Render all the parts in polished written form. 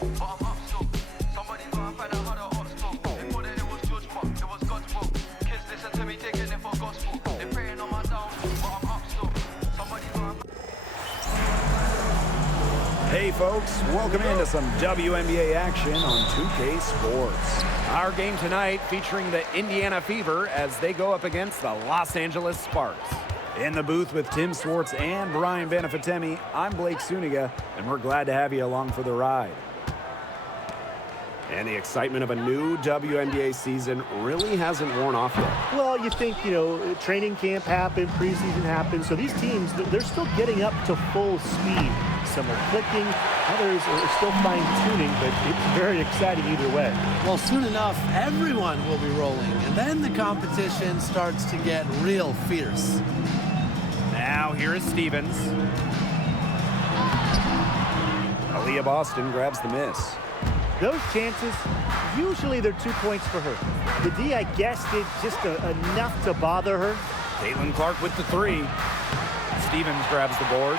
but I'm up still. Somebody gotta find out how the ops feel. They thought that it was George, but it was God's will. Kids listen to me, taking it for gospel. They praying on my down, but I'm up still. Somebody gotta. Hey folks, welcome into some WNBA action on 2K Sports. Our game tonight featuring the Indiana Fever as they go up against the Los Angeles Sparks. In the booth with Tim Swartz and Brian Benefatemi, I'm Blake Suniga, and we're glad to have you along for the ride. And the excitement of a new WNBA season really hasn't worn off yet. Well, you think, training camp happened, preseason happened, so these teams, they're still getting up to full speed. Some are clicking, others are still fine-tuning, but it's very exciting either way. Well, soon enough, everyone will be rolling, and then the competition starts to get real fierce. Now, here is Stevens. Aaliyah Boston grabs the miss. Those chances, usually they're 2 points for her. The D, I guess, did just enough to bother her. Caitlin Clark with the three. Stevens grabs the board.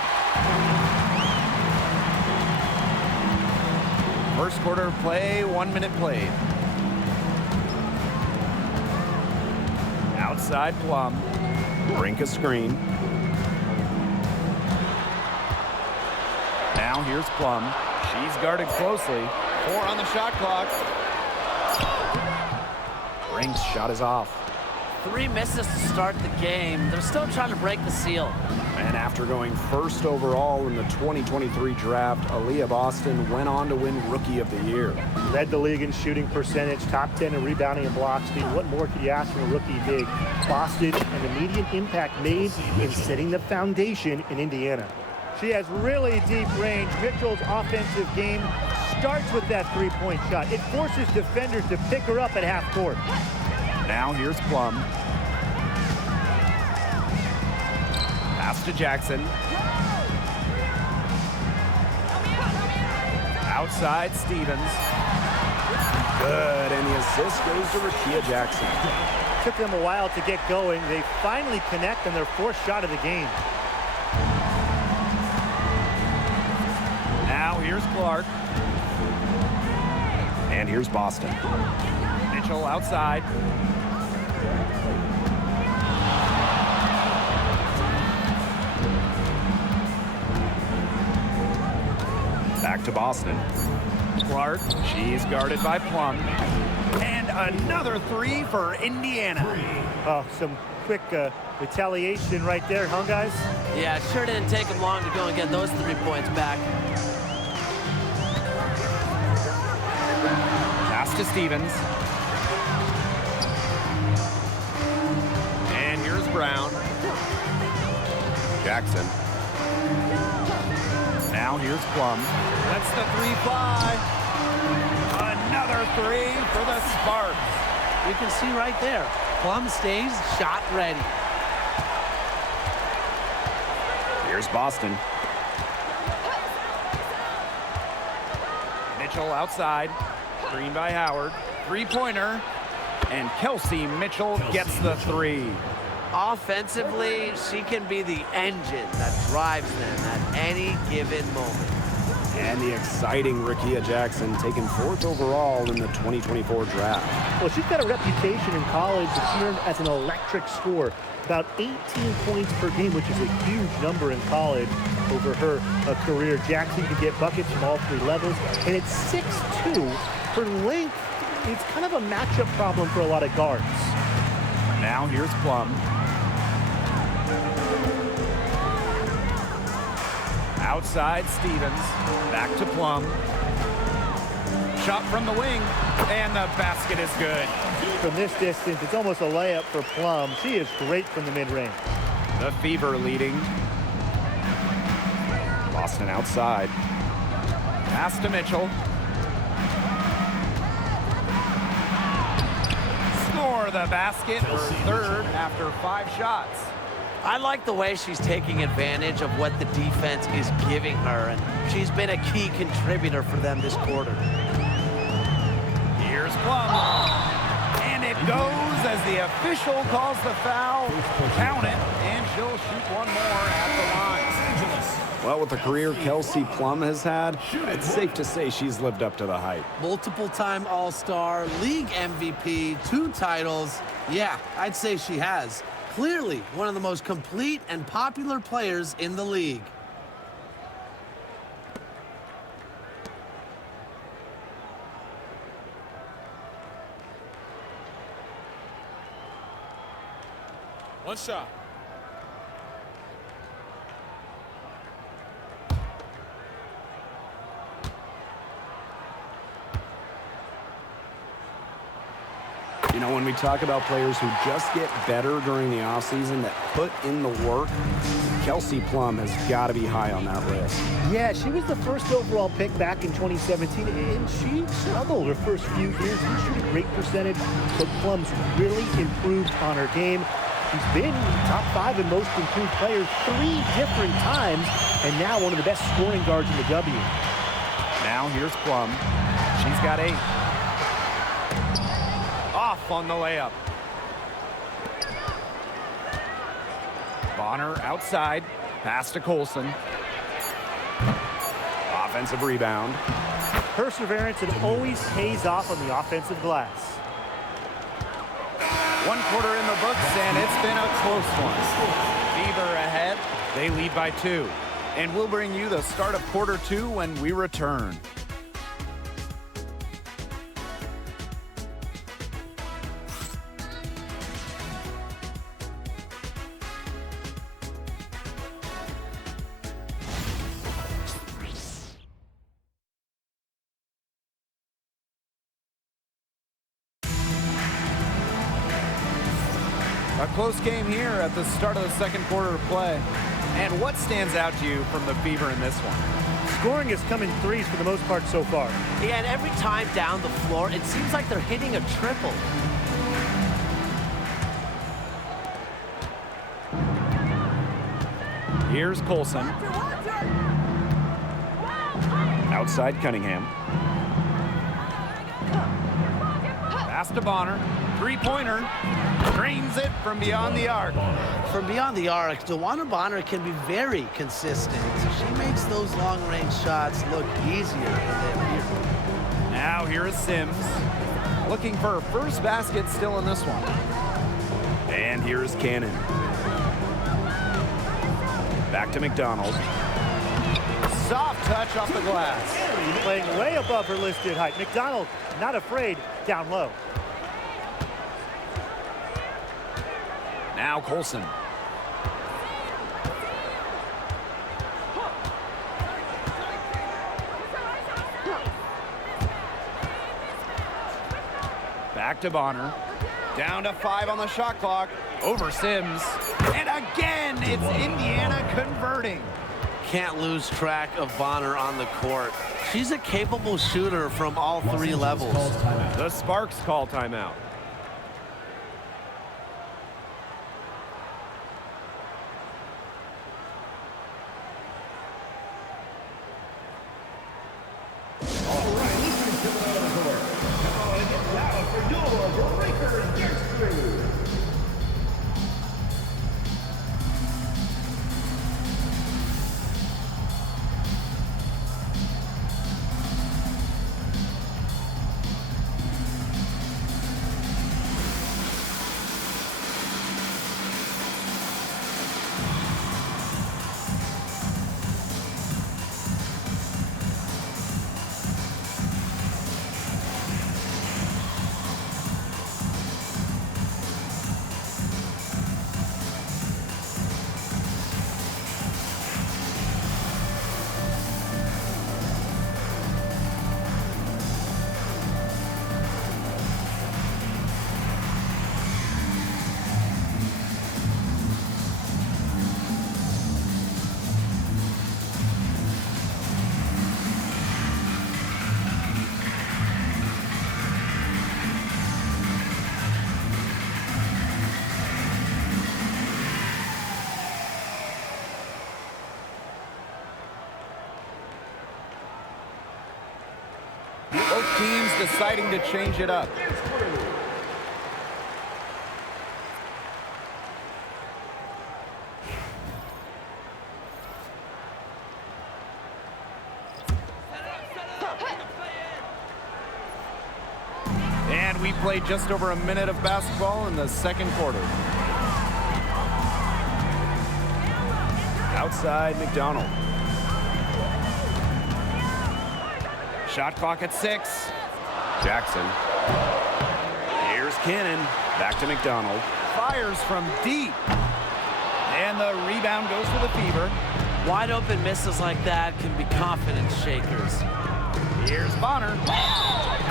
First quarter of play, 1 minute played. Outside Plum. Brink a screen. Now here's Plum. She's guarded closely. 4 on the shot clock. Brink's shot is off. 3 misses to start the game. They're still trying to break the seal. And after going first overall in the 2023 draft, Aaliyah Boston went on to win Rookie of the Year. Led the league in shooting percentage, top 10 in rebounding and block speed. What more could you ask from a rookie big? Boston, an immediate impact made in setting the foundation in Indiana. She has really deep range. Mitchell's offensive game starts with that three-point shot. It forces defenders to pick her up at half court. Now here's Plum. Pass to Jackson. Outside Stevens. Good, and the assist goes to Rickea Jackson. Took them a while to get going. They finally connect on their 4th shot of the game. Now here's Clark. And here's Boston. Mitchell outside. Back to Boston. Clark, she's guarded by Plum. And another 3 for Indiana. Oh, some quick retaliation right there, huh, guys? Yeah, it sure didn't take them long to go and get those 3 points back. Pass to Stevens. And here's Brown. Jackson. Now here's Plum. Lets the 3 fly. Another 3 for the Sparks. You can see right there, Plum stays shot ready. Here's Boston. Mitchell outside. Screen by Howard. 3-pointer. And Kelsey Mitchell gets the 3. Offensively, she can be the engine that drives them at any given moment. And the exciting Rickea Jackson taken 4th overall in the 2024 draft. Well, she's got a reputation in college that's known as an electric scorer. About 18 points per game, which is a huge number in college over her career. Jackson can get buckets from all 3 levels. And at 6'2", her length, it's kind of a matchup problem for a lot of guards. Now here's Plum. Outside Stevens. Back to Plum. Shot from the wing. And the basket is good. From this distance, it's almost a layup for Plum. She is great from the mid-range. The Fever leading. Boston outside. Pass to Mitchell. Score the basket for 3rd after 5 shots. I like the way she's taking advantage of what the defense is giving her, and she's been a key contributor for them this quarter. Here's Plum. And it goes as the official calls the foul. Count it, and she'll shoot one more at the line. Well, with the career Kelsey Plum has had, it's safe to say she's lived up to the hype. Multiple-time All-Star, league MVP, 2 titles. Yeah, I'd say she has. Clearly one of the most complete and popular players in the league. One shot. You know, when we talk about players who just get better during the offseason, that put in the work, Kelsey Plum has got to be high on that list. Yeah, she was the first overall pick back in 2017, and she struggled her first few years. She shot a great percentage, but Plum's really improved on her game. She's been top 5 in most improved players 3 different times, and now one of the best scoring guards in the W. Now here's Plum. She's got 8. Off on the layup. Bonner outside. Pass to Colson. Offensive rebound. Perseverance, it always pays off on the offensive glass. 1 quarter in the books, and it's been a close one. Fever ahead. They lead by 2. And we'll bring you the start of quarter 2 when we return. A close game here at the start of the second quarter of play. And what stands out to you from the Fever in this one? Scoring has come in threes for the most part so far. Yeah, and every time down the floor, it seems like they're hitting a triple. Here's Colson. Outside Cunningham. Pass to Bonner. Three-pointer. Drains it from beyond the arc. From beyond the arc, DeWanna Bonner can be very consistent. She makes those long-range shots look easier than they appear. Now here is Sims. Looking for her first basket still in this one. And here's Cannon. Back to McDonald. Soft touch off the glass. Playing way above her listed height. McDonald not afraid down low. Now Colson. Back to Bonner. Down to 5 on the shot clock. Over Sims. And again, it's Indiana converting. Can't lose track of Bonner on the court. She's a capable shooter from all 3 levels. The Sparks call timeout. Both teams deciding to change it up. we played just over a minute of basketball in the second quarter. Outside McDonald. Shot clock at 6. Jackson. Here's Cannon. Back to McDonald. Fires from deep. And the rebound goes for the Fever. Wide open misses like that can be confidence shakers. Here's Bonner.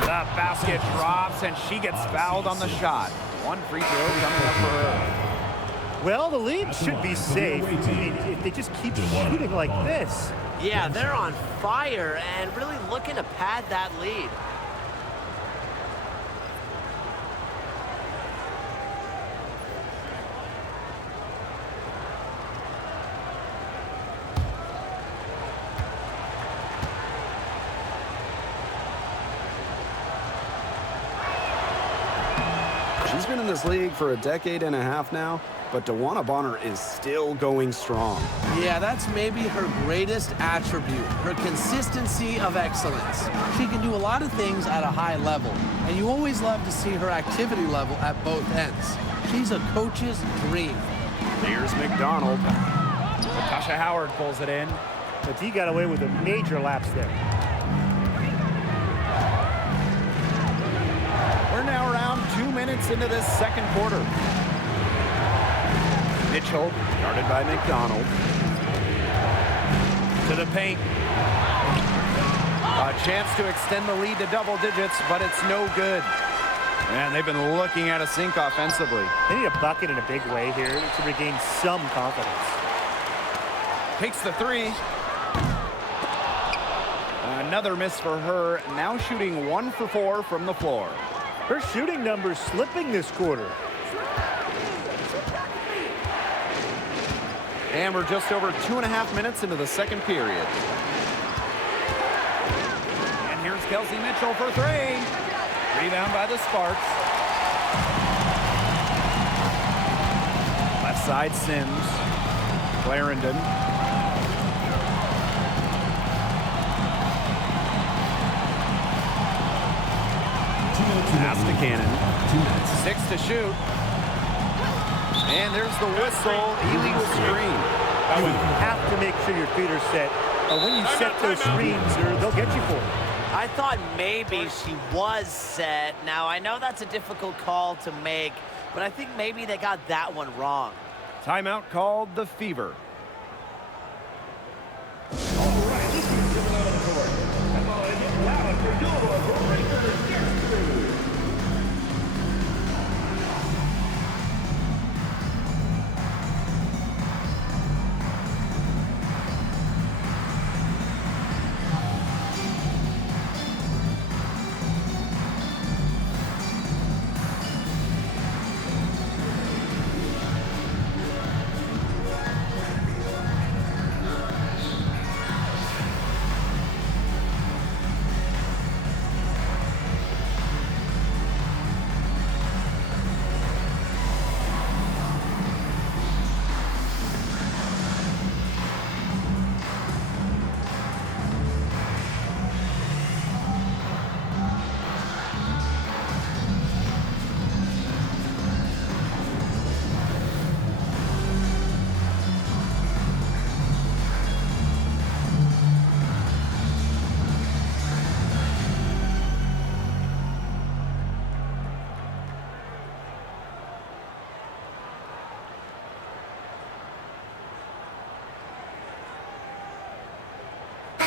The basket drops, and she gets fouled on the shot. One free throw coming up for her. Well, the lead should be safe. I mean, if they just keep shooting like this. Yeah, they're on fire and really looking to pad that lead. She's been in this league for a decade and a half now, but DeWanna Bonner is still going strong. Yeah, that's maybe her greatest attribute, her consistency of excellence. She can do a lot of things at a high level, and you always love to see her activity level at both ends. She's a coach's dream. Here's McDonald. Natasha Howard pulls it in. But he got away with a major lapse there. We're now around 2 minutes into this second quarter. Mitchell, guarded by McDonald. To the paint. A chance to extend the lead to double digits, but it's no good. And they've been looking at a sink offensively. They need a bucket in a big way here to regain some confidence. Takes the three. Another miss for her. Now shooting 1 for 4 from the floor. Her shooting numbers slipping this quarter. And we're just over 2.5 minutes into the second period. And here's Kelsey Mitchell for 3. Rebound by the Sparks. Left side Sims. Clarendon. Pass to Cannon. 6 to shoot. And there's the whistle. Illegal screen. You have to make sure your feet are set. When you set those screens, they'll get you for it. I thought maybe she was set. Now, I know that's a difficult call to make, but I think maybe they got that one wrong. Timeout called the Fever.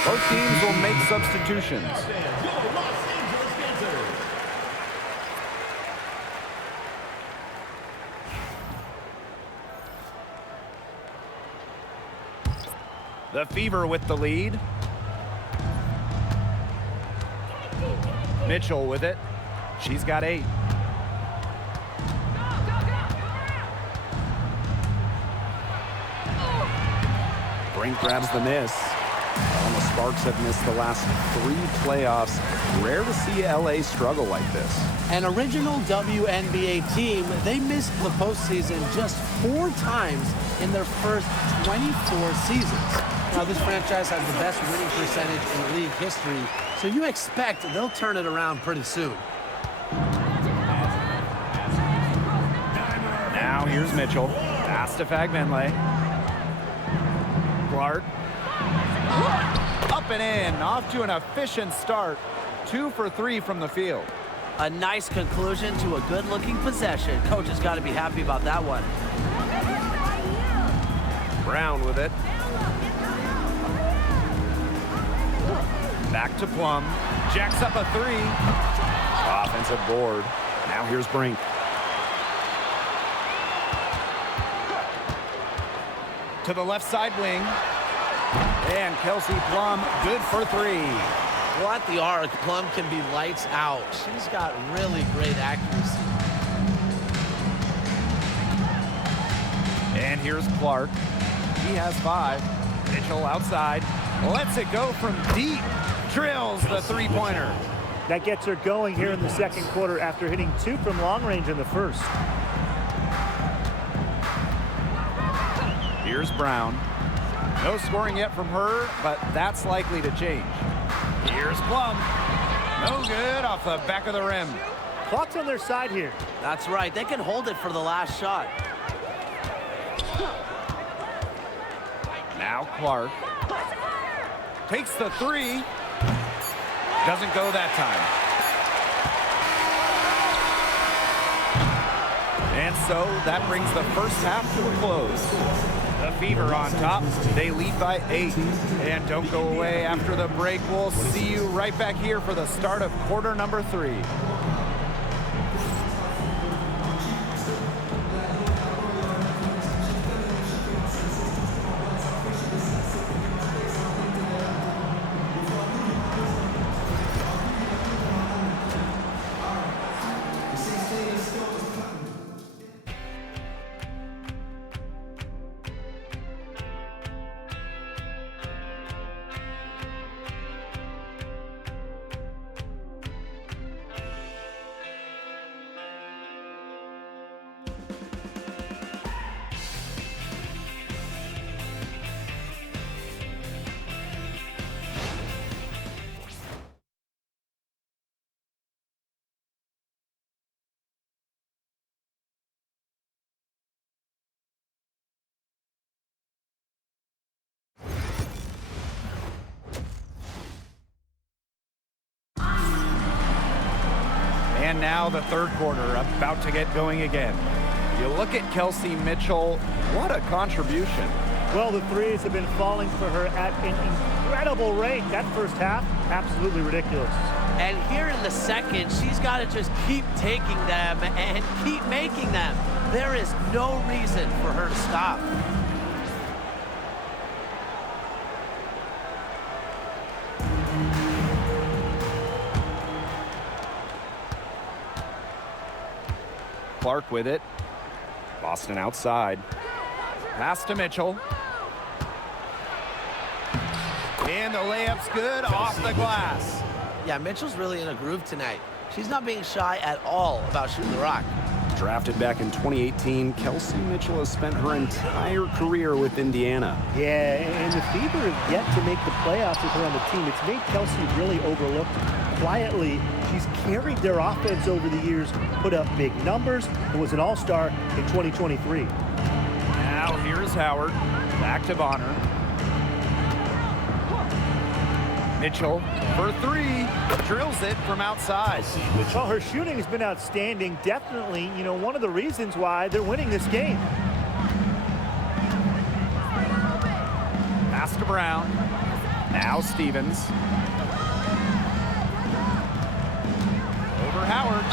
Both teams will make substitutions. The Fever with the lead. Mitchell with it. She's got 8. Brink grabs the miss. And the Sparks have missed the last 3 playoffs. Rare to see LA struggle like this. An original WNBA team, they missed the postseason just 4 times in their first 24 seasons. Now, this franchise has the best winning percentage in league history, so you expect they'll turn it around pretty soon. Now here's Mitchell. Pass to Fagbenle. Clark. Up and in. Off to an efficient start. 2 for 3 from the field. A nice conclusion to a good-looking possession. Coach has got to be happy about that one. Brown with it. Back to Plum. Jacks up a 3. Offensive board. Now here's Brink. To the left side wing. And Kelsey Plum, good for 3. Well, at the arc, Plum can be lights out. She's got really great accuracy. And here's Clark. He has 5. Mitchell outside. Lets it go from deep. Drills the 3-pointer. That gets her going here in the second quarter after hitting 2 from long range in the first. Here's Brown. No scoring yet from her, but that's likely to change. Here's Plum. No good off the back of the rim. Clock's on their side here. That's right. They can hold it for the last shot. Now Clark. Takes the 3. Doesn't go that time. And so that brings the first half to a close. The Fever on top. They lead by 8. And don't go away after the break. We'll see you right back here for the start of quarter number 3. And now the third quarter about to get going again. You look at Kelsey Mitchell, what a contribution. Well, the threes have been falling for her at an incredible rate. That first half, absolutely ridiculous. And here in the second, she's got to just keep taking them and keep making them. There is no reason for her to stop. Clark with it. Boston outside. Pass to Mitchell. And the layup's good off the glass. Yeah, Mitchell's really in a groove tonight. She's not being shy at all about shooting the rock. Drafted back in 2018, Kelsey Mitchell has spent her entire career with Indiana. Yeah, and the Fever have yet to make the playoffs with her on the team. It's made Kelsey really overlooked. Quietly, she's carried their offense over the years, put up big numbers, and was an all-star in 2023. Now here's Howard. Back to Bonner. Mitchell for 3. Drills it from outside. Well, her shooting has been outstanding. Definitely, one of the reasons why they're winning this game. Pass to Brown. Now Stevens. Over Howard.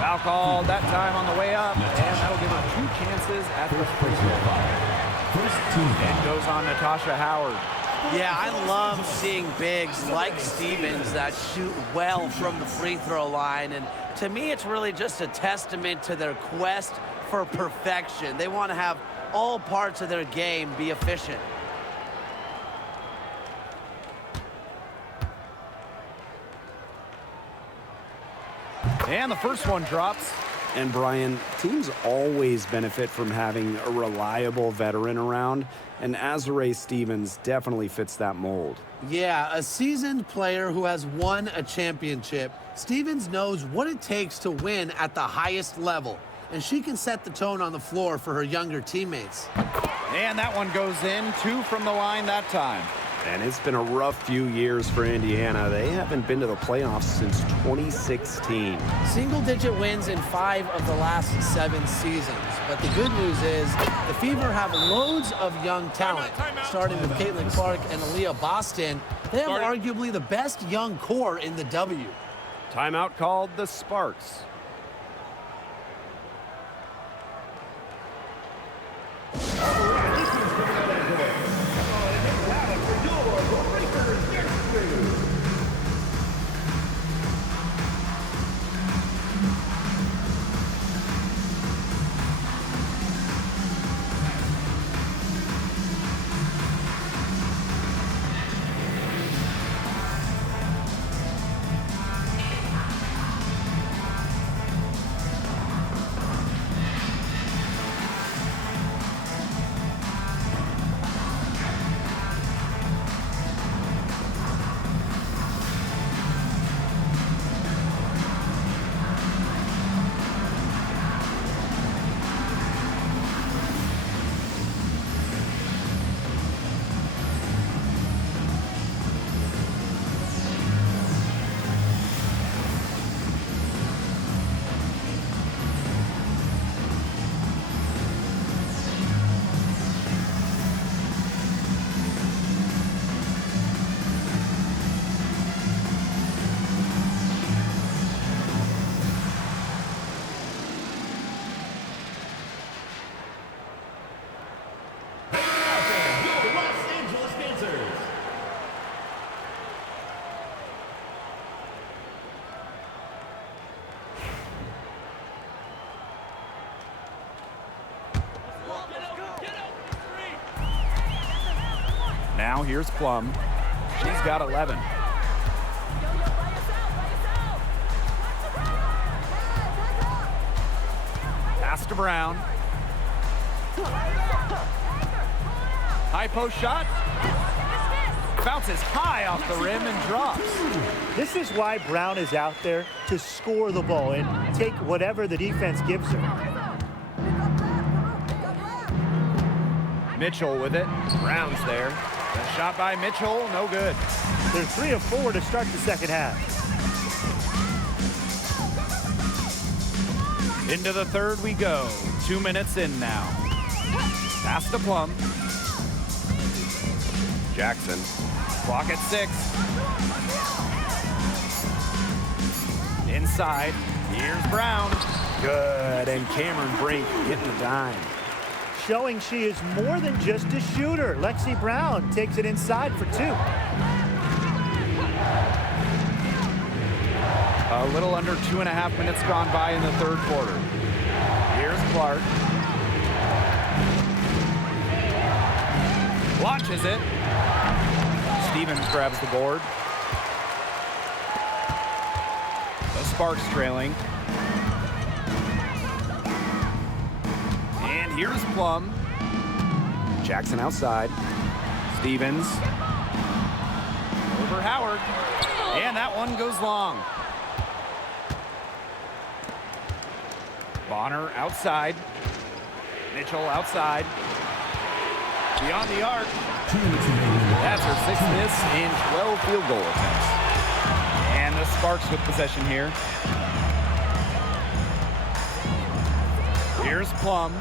Foul called that time on the way up, and that'll give her 2 chances at the free throw. And goes on Natasha Howard. Yeah, I love seeing bigs like Stevens that shoot well from the free throw line. And to me, it's really just a testament to their quest for perfection. They want to have all parts of their game be efficient. And the first one drops. And Brian, teams always benefit from having a reliable veteran around, and Azurá Stevens definitely fits that mold. Yeah, a seasoned player who has won a championship. Stevens knows what it takes to win at the highest level. and she can set the tone on the floor for her younger teammates. And that one goes in, 2 from the line that time. And it's been a rough few years for Indiana. They haven't been to the playoffs since 2016. Single-digit wins in 5 of the last 7 seasons. But the good news is the Fever have loads of young talent, starting with Caitlin Clark and Aaliyah Boston. They have arguably the best young core in the W. Timeout called the Sparks. Now here's Plum. She's got 11. Pass to Brown. High post shot. Bounces high off the rim and drops. This is why Brown is out there, to score the ball and take whatever the defense gives her. Mitchell with it. Brown's there. The shot by Mitchell, no good. They're 3 of 4 to start the second half. Into the third we go. 2 minutes in now. Pass to Plum. Jackson. Clock at 6. Inside. Here's Brown. Good. And Cameron Brink getting the dime. Showing she is more than just a shooter. Lexi Brown takes it inside for 2. A little under 2.5 minutes gone by in the third quarter. Here's Clark. Launches it. Stevens grabs the board. The Sparks trailing. And here's Plum. Jackson outside. Stevens. Over Howard. And that one goes long. Bonner outside. Mitchell outside. Beyond the arc. That's her 6th miss in 12 field goal attempts. And the Sparks with possession here. Here's Plum.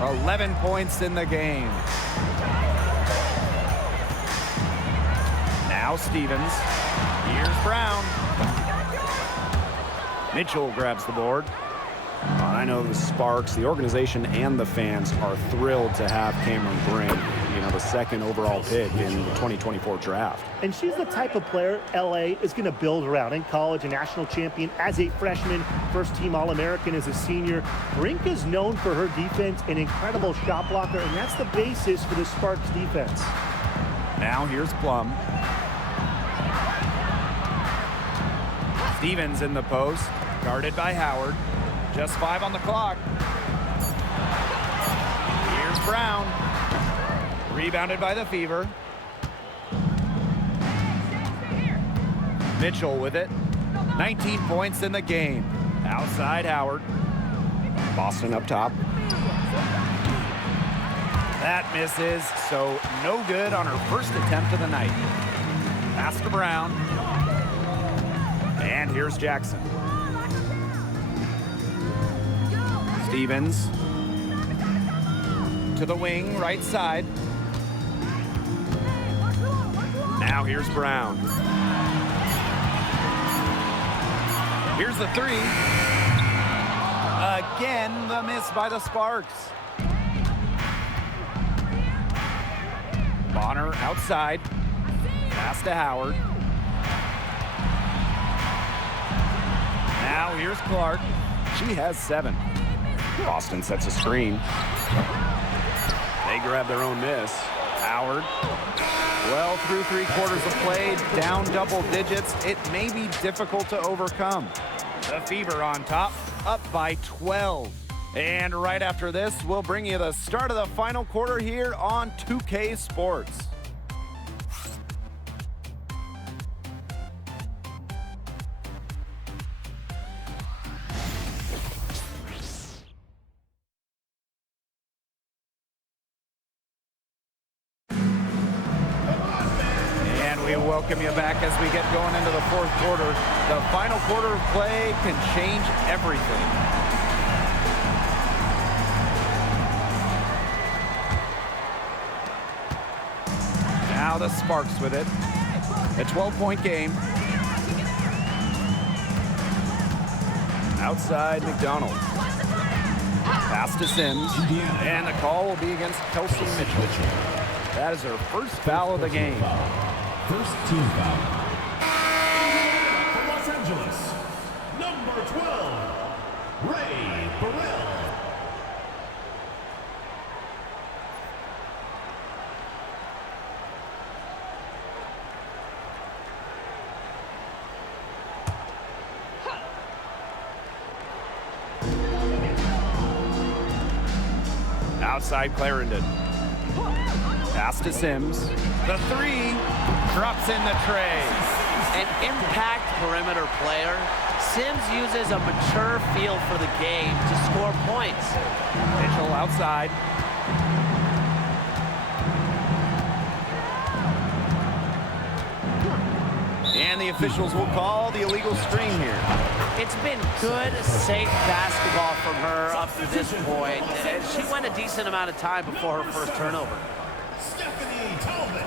11 points in the game. Now Stevens. Here's Brown. Mitchell grabs the board. I know the Sparks, the organization, and the fans are thrilled to have Cameron Brink, the 2nd overall pick in the 2024 draft. And she's the type of player LA is going to build around. In college, a national champion as a freshman, first-team All-American as a senior. Brink is known for her defense, an incredible shot blocker, and that's the basis for the Sparks defense. Now here's Plum. Stevens in the post, guarded by Howard. Just 5 on the clock. Here's Brown. Rebounded by the Fever. Mitchell with it. 19 points in the game. Outside Howard. Boston up top. That misses, so no good on her first attempt of the night. Pass to Brown. And here's Jackson. Stevens. To the wing, right side. Now here's Brown. Here's the three. Again, the miss by the Sparks. Bonner outside. Pass to Howard. Now here's Clark. She has 7. Boston sets a screen. They grab their own miss. Howard. Well, through 3/4 of play, down double digits. It may be difficult to overcome. The Fever on top, up by 12. And right after this, we'll bring you the start of the final quarter here on 2K Sports. We welcome you back as we get going into the 4th quarter. The final quarter of play can change everything. Now the Sparks with it. A 12-point game. Outside McDonald. Pass to Sims. And the call will be against Kelsey Mitchell. That is her first foul of the game. First team foul. For Los Angeles, number 12, Ray Burrell. Outside Clarendon. Pass to Sims. The three drops in the tray. An impact perimeter player. Sims uses a mature feel for the game to score points. Mitchell outside. And the officials will call the illegal screen here. It's been good, safe basketball from her up to this point. She went a decent amount of time before her first turnover. Stephanie Talbot.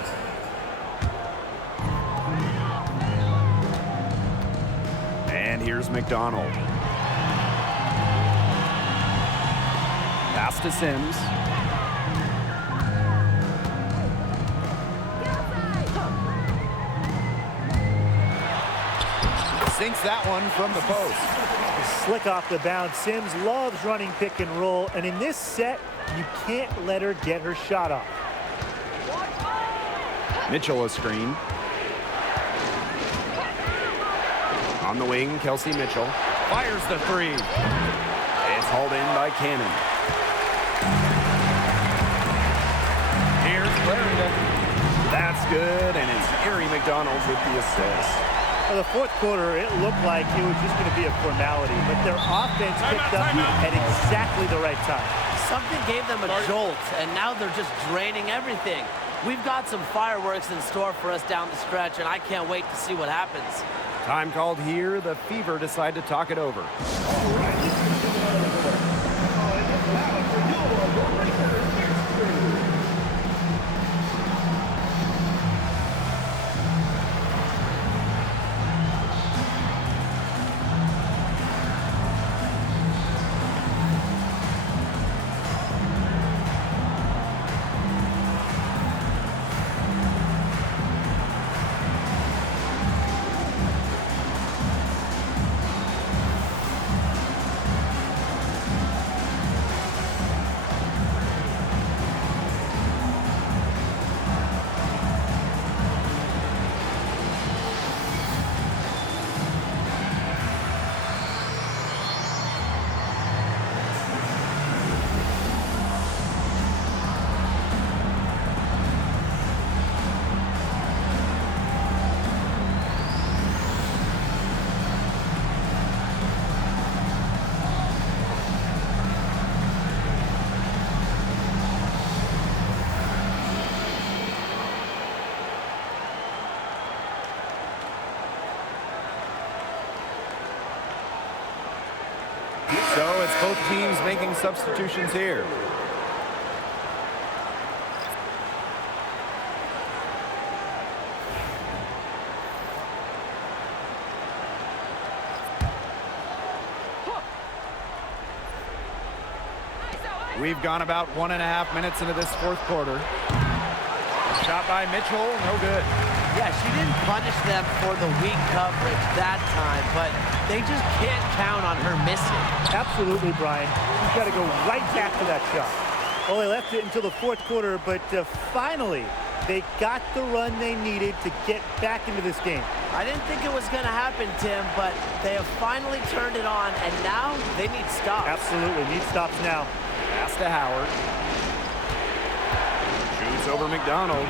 And here's McDonald. Pass to Sims. Sinks that one from the post. Slick off the bounce. Sims loves running pick and roll, and in this set, you can't let her get her shot off. Mitchell a screen. On the wing, Kelsey Mitchell fires the three. It's hauled in by Cannon. Here's Clarendon. That's good, and it's Erie McDonald with the assist. For the 4th quarter, it looked like it was just going to be a formality, but their offense picked up at exactly the right time. Something gave them a jolt, and now they're just draining everything. We've got some fireworks in store for us down the stretch, and I can't wait to see what happens. Time called here. The Fever decide to talk it over. Both teams making substitutions here. We've gone about 1.5 minutes into this fourth quarter. Shot by Mitchell, no good. Yeah, she didn't punish them for the weak coverage that time, but they just can't count on her missing. Absolutely, Brian. She's got to go right back to that shot. Well, they left it until the fourth quarter, but finally, they got the run they needed to get back into this game. I didn't think it was going to happen, Tim, but they have finally turned it on, and now they need stops. Absolutely, need stops now. Pass to Howard. Shoots over McDonald.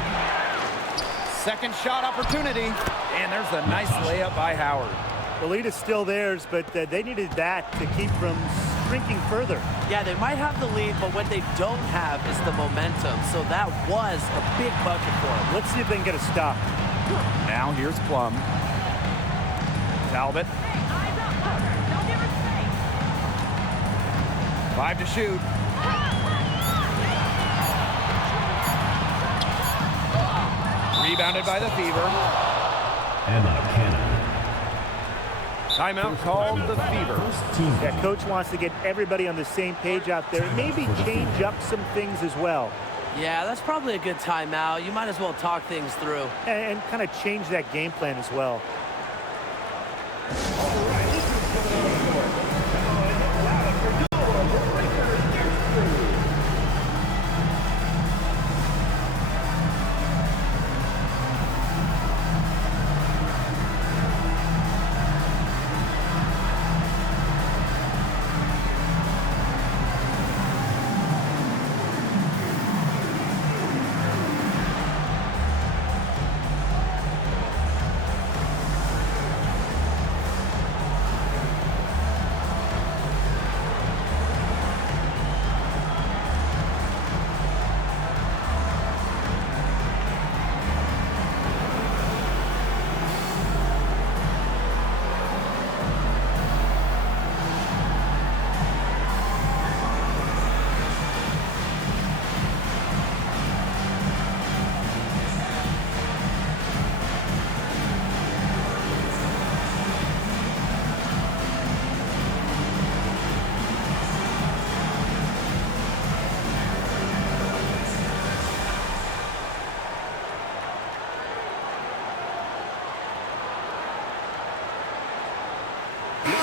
Second shot opportunity. And there's a nice layup by Howard. The lead is still theirs, but they needed that to keep from shrinking further. Yeah, they might have the lead, but what they don't have is the momentum. So that was a big bucket for them. Let's see if they can get a stop. Now here's Plum. Talbot. 5 to shoot. Rebounded by the Fever. Emma Cannon. Timeout called the Fever. First team. Yeah, coach wants to get everybody on the same page out there. Maybe change up some things as well. Yeah, that's probably a good timeout. You might as well talk things through. And kind of change that game plan as well.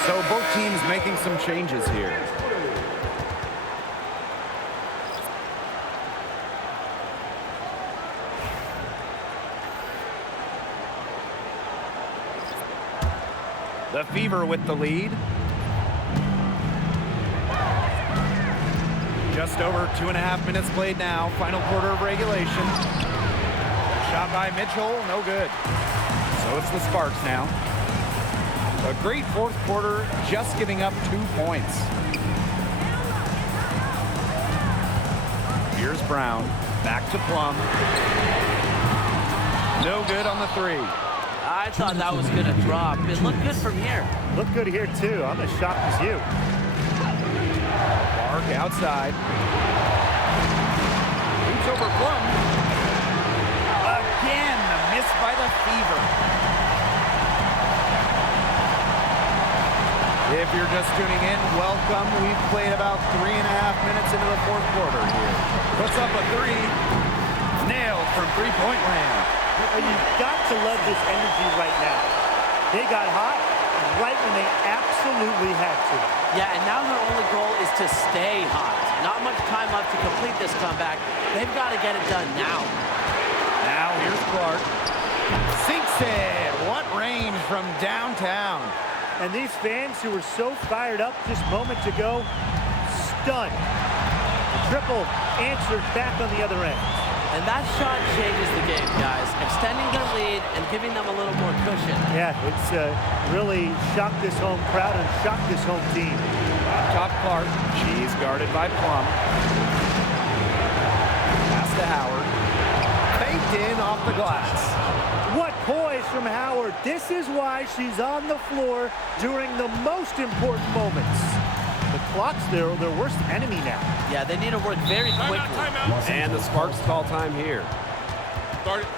So both teams making some changes here. The Fever with the lead. Just over 2.5 minutes played now. Final quarter of regulation. Shot by Mitchell, no good. So it's the Sparks now. A great fourth quarter, just giving up 2 points. Here's Brown, back to Plum. No good on the 3. I thought that was going to drop. It looked good from here. Look good here, too. I'm as shocked as you. Clark outside. Shoots over Plum. Again, the miss by the Fever. If you're just tuning in, welcome. We've played about 3.5 minutes into the fourth quarter here. Puts up a 3. Nailed from three-point land. You've got to love this energy right now. They got hot right when they absolutely had to. Yeah, and now their only goal is to stay hot. Not much time left to complete this comeback. They've got to get it done now. Now here's Clark. Sinks it. What range from downtown. And these fans who were so fired up just moments ago, stunned. The triple answered back on the other end. And that shot changes the game, guys. Extending their lead and giving them a little more cushion. Yeah, it's really shocked this home crowd and shocked this home team. Top Clark. She's guarded by Plum. Pass to Howard. Faked in off the glass. What poise from Howard. This is why she's on the floor during the most important moments. The clock's their worst enemy now. Yeah, they need to work very quickly. Timeout. And the Sparks call time here. Start it.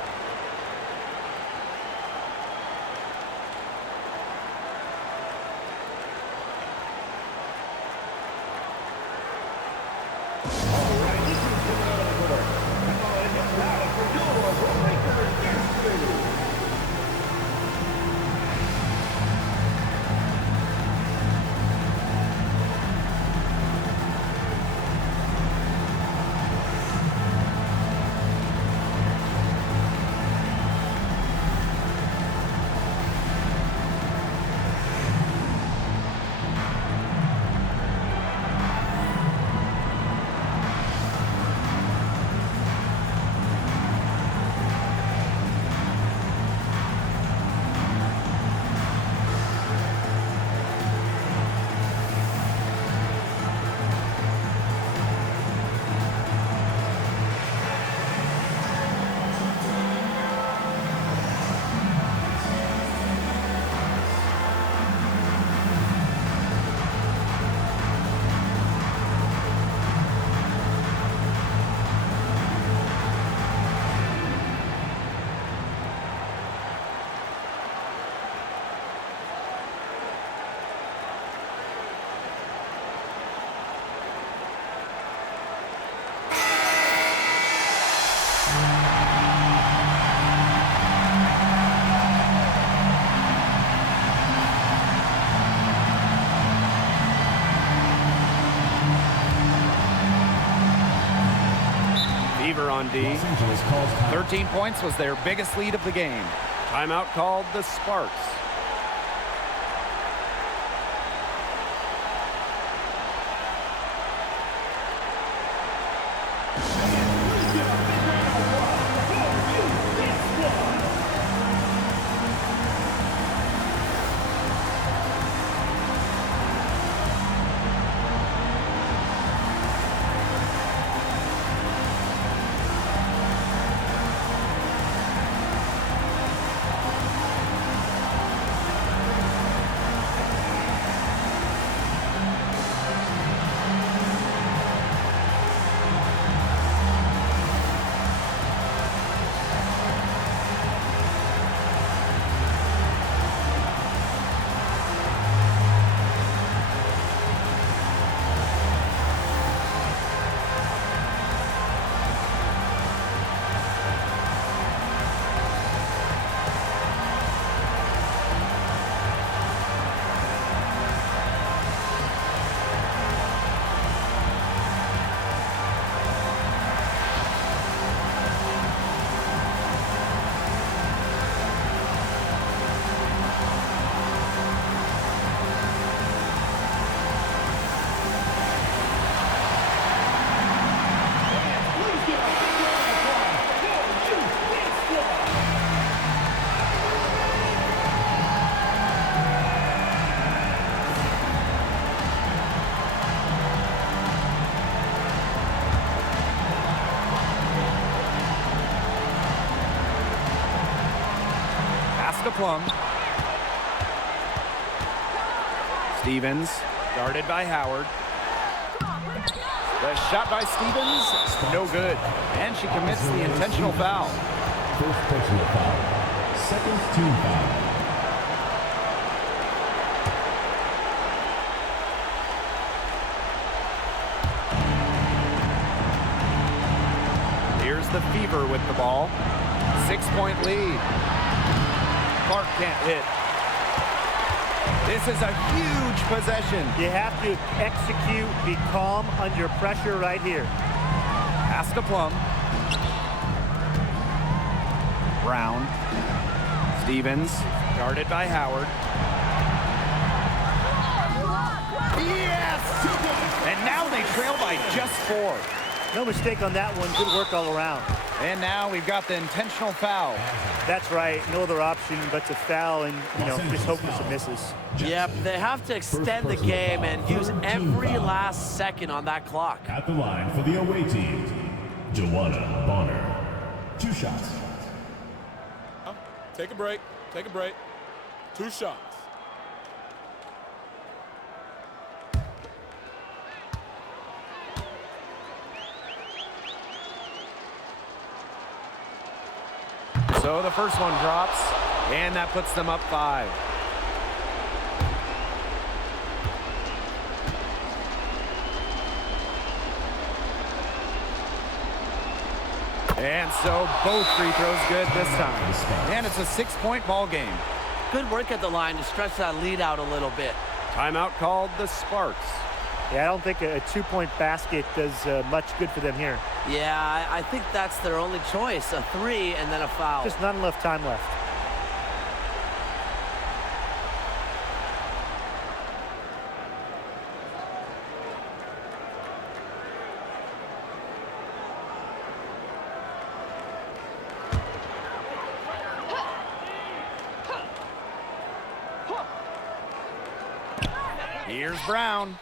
Fever on D. Los Angeles calls time. 13 points was their biggest lead of the game. Timeout called the Sparks. To Plum. Stevens, guarded by Howard. The shot by Stevens, no good. And she commits the intentional foul. First personal foul. Second team foul. Here's the Fever with the ball. 6-point lead. Clark can't hit. This is a huge possession. You have to execute, be calm under pressure right here. Pass to Plum. Brown. Stevens, guarded by Howard. Yes! And now they trail by just 4. No mistake on that one. Good work all around. And now we've got the intentional foul. That's right. No other option but to foul and, just hope for some misses. Yep, they have to extend the game and use every last second on that clock. At the line for the away team, Joanna Bonner. 2 shots. Take a break. Take a break. 2 shots. So the first one drops, and that puts them up 5. And so both free throws good this time. And it's a 6-point ball game. Good work at the line to stretch that lead out a little bit. Timeout called the Sparks. Yeah, I don't think a 2-point basket does much good for them here. Yeah, I think that's their only choice, a 3 and then a foul. Just not enough time left. Here's Brown.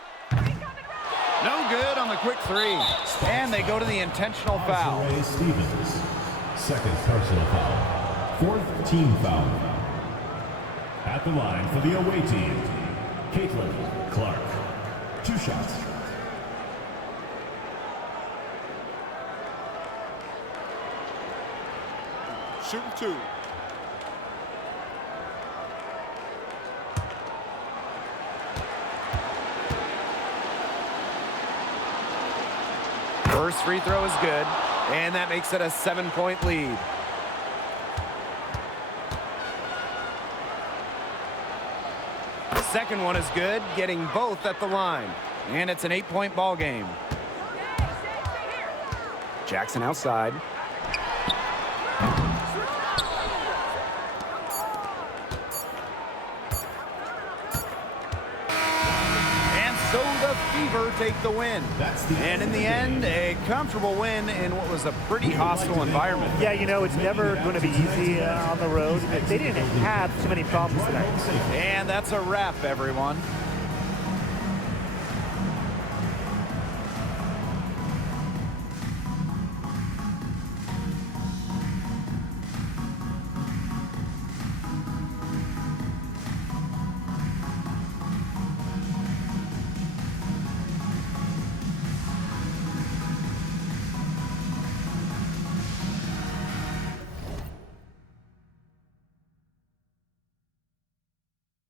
No good on the quick 3. And they go to the intentional foul. Desiree Stevens, second personal foul. 4th team foul. At the line for the away team, Caitlin Clark. 2 shots. Shooting 2. First free throw is good, and that makes it a 7-point lead. The second one is good, getting both at the line. And it's an 8-point ball game. Jackson outside. So the Fever take the win. And in the end, a comfortable win in what was a pretty hostile environment. Yeah, you know, it's never going to be easy on the road. They didn't have too many problems tonight. And that's a wrap, everyone.